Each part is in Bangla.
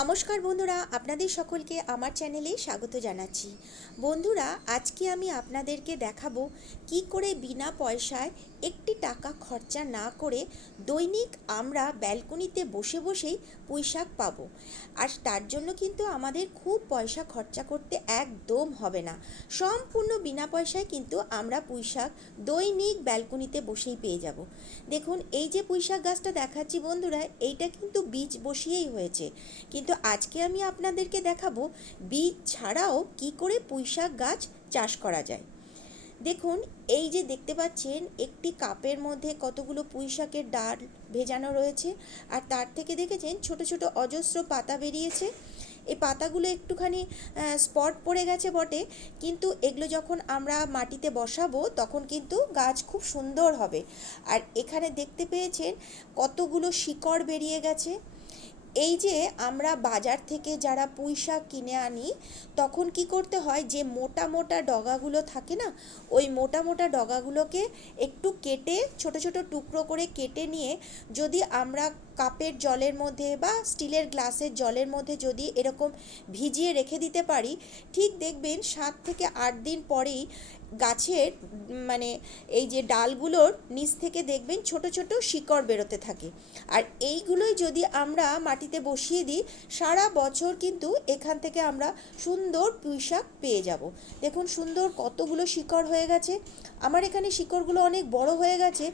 নমস্কার বন্ধুরা, আপনাদের সকলকে আমার চ্যানেলে স্বাগত জানাচ্ছি। বন্ধুরা, আজকে আমি আপনাদেরকে দেখাবো কি করে বিনা পয়সায় একটি টাকা খরচা না করে দৈনিক আমরা ব্যালকনিতে বসে বসেই পুঁইশাক পাবো। আর তার জন্য কিন্তু আমাদের খুব পয়সা খরচা করতে একদম হবে না। সম্পূর্ণ বিনা পয়সায় কিন্তু আমরা পুঁইশাক দৈনিক ব্যালকনিতে বসেই পেয়ে যাব। দেখুন, এই যে পুঁইশাক গাছটা দেখাচ্ছি বন্ধুরা, এইটা কিন্তু বীজ বসিয়েই হয়েছে। কিন্তু আজকে আমি আপনাদেরকে দেখাবো, বীজ ছাড়াও কি করে পুঁইশাক গাছ চাষ করা যায়। দেখুন, এই যে দেখতে পাচ্ছেন, একটি কাপের মধ্যে কতগুলো পুঁইশাকের ডাল ভেজানো রয়েছে। আর তার থেকে দেখেছেন, ছোট ছোট অজস্র পাতা বেরিয়েছে। এই পাতাগুলো একটুখানি স্পট পড়ে গেছে বটে। কিন্তু এগুলো যখন আমরা মাটিতে বসাবো, তখন কিন্তু গাছ খুব সুন্দর হবে। আর এখানে দেখতে পেয়েছেন, কতগুলো শিকড় বেরিয়ে গেছে। এই যে আমরা বাজার থেকে যারা পুঁই শাক কিনে আনি, তখন কি করতে হয়? যে মোটা মোটা ডগাগুলো থাকে না, ওই মোটা মোটা ডগাগুলোকে একটু কেটে, ছোট ছোট টুকরো করে কেটে নিয়ে যদি আমরা কাপের জলের মধ্যে বা স্টিলের গ্লাসের জলের মধ্যে যদি এরকম ভিজিয়ে রেখে দিতে পারি, ঠিক দেখবেন সাত থেকে আট দিন পরেই গাছের মানে এই যে ডালগুলোর নিচ থেকে দেখবেন ছোট ছোট শিকড় বেরোতে থাকে। আর এইগুলোই যদি আমরা মাটিতে বসিয়ে দিই, সারা বছর কিন্তু এখান থেকে আমরা সুন্দর পুঁইশাক পেয়ে যাব। দেখুন সুন্দর কতগুলো শিকড় হয়ে গেছে। আমার এখানে শিকড়গুলো অনেক বড় হয়ে গেছে,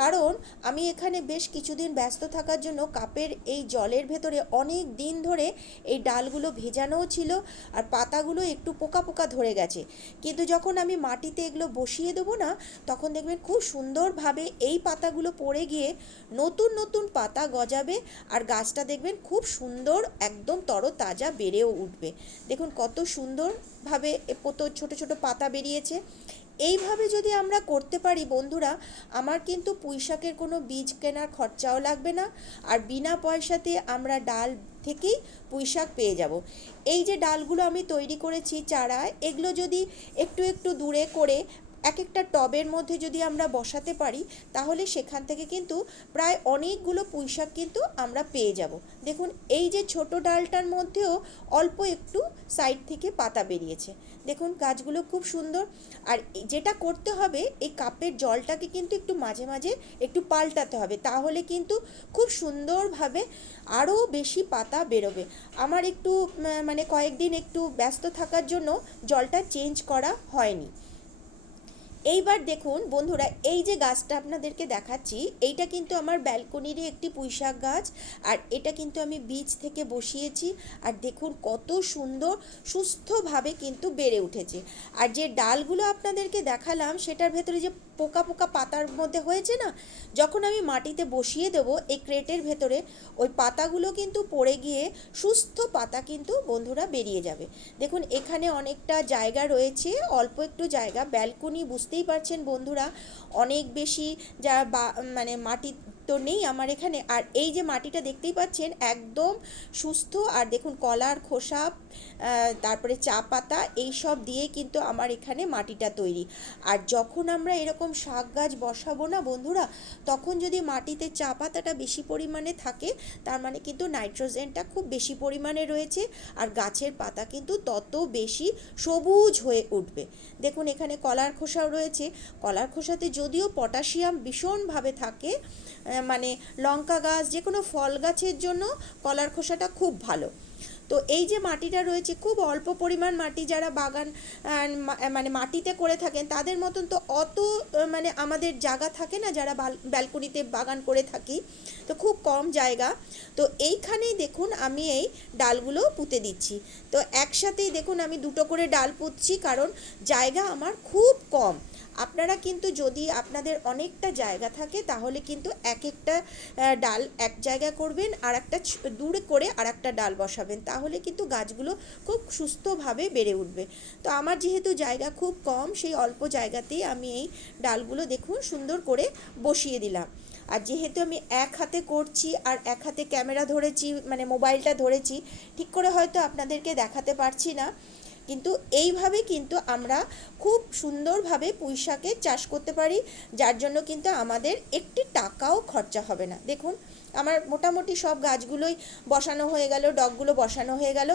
কারণ আমি এখানে বেশ কিছুদিন ব্যস্ত থাকার জন্য কাপের এই জলের ভেতরে অনেক দিন ধরে এই ডালগুলো ভেজানোও ছিল, আর পাতাগুলো একটু পোকা পোকা ধরে গেছে। কিন্তু যখন আমি মাটিতে এগুলো বসিয়ে দেবো না, তখন দেখবেন খুব সুন্দরভাবে এই পাতাগুলো পড়ে গিয়ে নতুন নতুন পাতা গজাবে আর গাছটা দেখবেন খুব সুন্দর একদম তরতাজা বেড়েও উঠবে। দেখুন কত সুন্দরভাবে পোতো ছোট ছোট পাতা বেরিয়েছে। এইভাবে যদি আমরা করতে পারি বন্ধুরা, আমার কিন্তু পুঁইশাকের কোনো বীজ কেনার খরচাও লাগবে না। আর বিনা পয়সাতে আমরা ডাল থেকেই পুঁইশাক পেয়ে যাব। এই যে ডালগুলো আমি তৈরি করেছি চারা, এগুলো যদি একটু একটু দূরে করে এক একটা টবের মধ্যে যদি আমরা বসাতে পারি, তাহলে সেখান থেকে কিন্তু প্রায় অনেকগুলো পুঁইশাক কিন্তু আমরা পেয়ে যাব। দেখুন, এই যে ছোট ডালটার মধ্যেও অল্প একটু সাইড থেকে পাতা বেরিয়েছে। দেখুন, গাছগুলো খুব সুন্দর। আর যেটা করতে হবে, এই কাপের জলটাকে কিন্তু একটু মাঝে মাঝে একটু পাল্টাতে হবে, তাহলে কিন্তু খুব সুন্দরভাবে আরও বেশি পাতা বেরোবে। আমার একটু মানে কয়েকদিন একটু ব্যস্ত থাকার জন্য জলটা চেঞ্জ করা হয়নি। এইবার দেখুন বন্ধুরা, এই যে গাছটা আপনাদেরকে দেখাচ্ছি, এইটা কিন্তু আমার ব্যালকনিরই একটি পুঁইশাক গাছ, আর এটা কিন্তু আমি বীজ থেকে বসিয়েছি, আর দেখুন কত সুন্দর, সুস্থভাবে কিন্তু বেড়ে উঠেছে। আর যে ডালগুলো আপনাদেরকে দেখালাম, সেটার ভেতরে যে পোকা পোকা পাতার মধ্যে হয়েছে না, যখন আমি মাটিতে বসিয়ে দেবো, এই ক্রেটের ভেতরে, ওই পাতাগুলো কিন্তু পড়ে গিয়ে সুস্থ পাতা কিন্তু বন্ধুরা বেরিয়ে যাবে। দেখুন, এখানে অনেকটা জায়গা রয়েছে, অল্প একটু জায়গা, ব্যালকনি বুঝতেই পারছেন বন্ধুরা অনেক বেশি যারা বা মানে মাটি তো নেই আমার এখানে। আর এই যে মাটিটা দেখতেই পাচ্ছেন, একদম সুস্থ। আর দেখুন, কলার খোসা তারপরে চা পাতা এইসব দিয়ে কিন্তু আমার এখানে মাটিটা তৈরি। আর যখন আমরা এরকম শাক গাছ বসাবো না বন্ধুরা, তখন যদি মাটিতে চা পাতাটা বেশি পরিমাণে থাকে, তার মানে কিন্তু নাইট্রোজেনটা খুব বেশি পরিমাণে রয়েছে। আর গাছের পাতা কিন্তু তত বেশি সবুজ হয়ে উঠবে। দেখুন, এখানে কলার খোসাও রয়েছে। কলার খোসাতে যদিও পটাশিয়াম ভীষণভাবে থাকে মানে লঙ্কা গাছ, যে কোনো ফল গাছের জন্য কলার খোসাটা খুব ভালো। তো এই যে মাটিটা রয়েছে, খুব অল্প পরিমাণ মাটি যারা বাগান মানে মাটিতে করে থাকেন, তাদের মতন তো অত মানে আমাদের জায়গা থাকে না, যারা ব্যালকনিতে বাগান করে থাকি, তো খুব কম জায়গা। তো এইখানেই দেখুন আমি এই ডালগুলো পুঁতে দিচ্ছি। তো একসাথেই দেখুন আমি দুটো করে ডাল পুঁতছি, কারণ জায়গা আমার খুব কম। আপনারা কিন্তু যদি আপনাদের অনেকটা জায়গা থাকে, তাহলে কিন্তু এক একটা ডাল এক জায়গা করবেন, আর একটা দূরে করে আর একটা ডাল বসাবেন। তাহলে কিন্তু গাছগুলো খুব সুস্থভাবে বেড়ে উঠবে। তো আমার যেহেতু জায়গা খুব কম, সেই অল্প জায়গাতেই আমি এই ডালগুলো দেখুন সুন্দর করে বসিয়ে দিলাম। আর যেহেতু আমি এক হাতে করছি আর এক হাতে ক্যামেরা ধরেছি মানে মোবাইলটা ধরেছি, ঠিক করে হয়তো আপনাদেরকে দেখাতে পারছি না। কিন্তু এইভাবে কিন্তু আমরা খুব সুন্দরভাবে পুঁই শাকের চাষ করতে পারি, যার জন্য কিন্তু আমাদের একটি টাকাও খরচা হবে না। দেখুন, আমার মোটামুটি সব গাছগুলোই বসানো হয়ে গেল, ডগগুলো বসানো হয়ে গেল।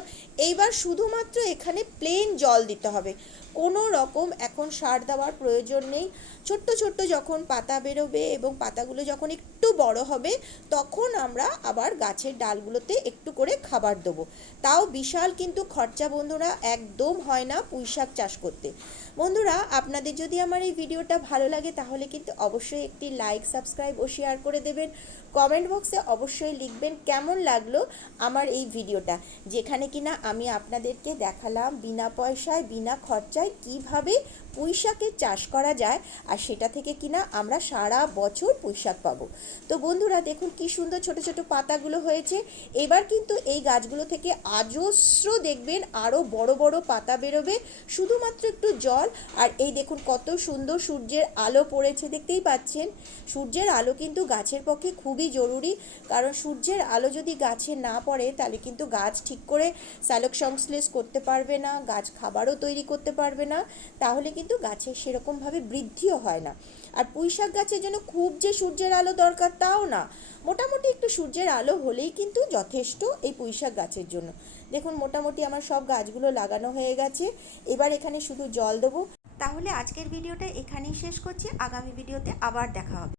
এইবার শুধুমাত্র এখানে প্লেন জল দিতে হবে। কোনো রকম এখন সার দেওয়ার প্রয়োজন নেই। ছোট্ট ছোট্ট যখন পাতা বেরোবে এবং পাতাগুলো যখন একটু বড় হবে, তখন আমরা আবার গাছের ডালগুলোতে একটু করে খাবার দেবো। তাও বিশাল কিন্তু খরচা বন্ধুরা, একদম হয় না পুঁই শাক চাষ করতে। বন্ধুরা, আপনাদের যদি আমার এই ভিডিওটা ভালো লাগে, তাহলে কিন্তু অবশ্যই একটি লাইক সাবস্ক্রাইব ও শেয়ার করে দেবেন। কমেন্ট বক্সে অবশ্যই লিখবেন কেমন লাগল আমার এই ভিডিওটা। যেখানে কিনা আমি আপনাদেরকে দেখালাম বিনা পয়সায়, বিনা খরচায় কীভাবে পুঁই শাকের চাষ করা যায়, আর সেটা থেকে কিনা আমরা সারা বছর পুঁই শাক পাবো। তো বন্ধুরা দেখুন কি সুন্দর ছোট ছোট পাতাগুলো হয়েছে। এবার কিন্তু এই গাছগুলো থেকে আজস্র দেখবেন আরও বড় বড় পাতা বেরোবে। শুধুমাত্র একটু জল। আর এই দেখুন কত সুন্দর সূর্যের আলো পড়েছে, দেখতেই পাচ্ছেন? সূর্যের আলো কিন্তু গাছের পক্ষে খুবই জরুরি। কারণ সূর্যের আলো যদি গাছে না পড়ে, তাহলে কিন্তু গাছ ঠিক করে সালোক সংশ্লেষ করতে পারবে না, গাছ খাবারও তৈরি করতে পারবে না। তাহলে কিন্তু গাছের সেরকমভাবে বৃদ্ধিও হয় না। আর পুঁইশাক গাছের জন্য খুব যে সূর্যের আলো দরকার তাও না। মোটামুটি একটু সূর্যের আলো হলেই কিন্তু যথেষ্ট এই পুঁইশাক গাছের জন্য। দেখুন, মোটামুটি আমার সব গাছগুলো লাগানো হয়ে গেছে। এবার এখানে শুধু জল দেবো। তাহলে আজকের ভিডিওটা এখানেই শেষ করছি। আগামী ভিডিওতে আবার দেখা হবে।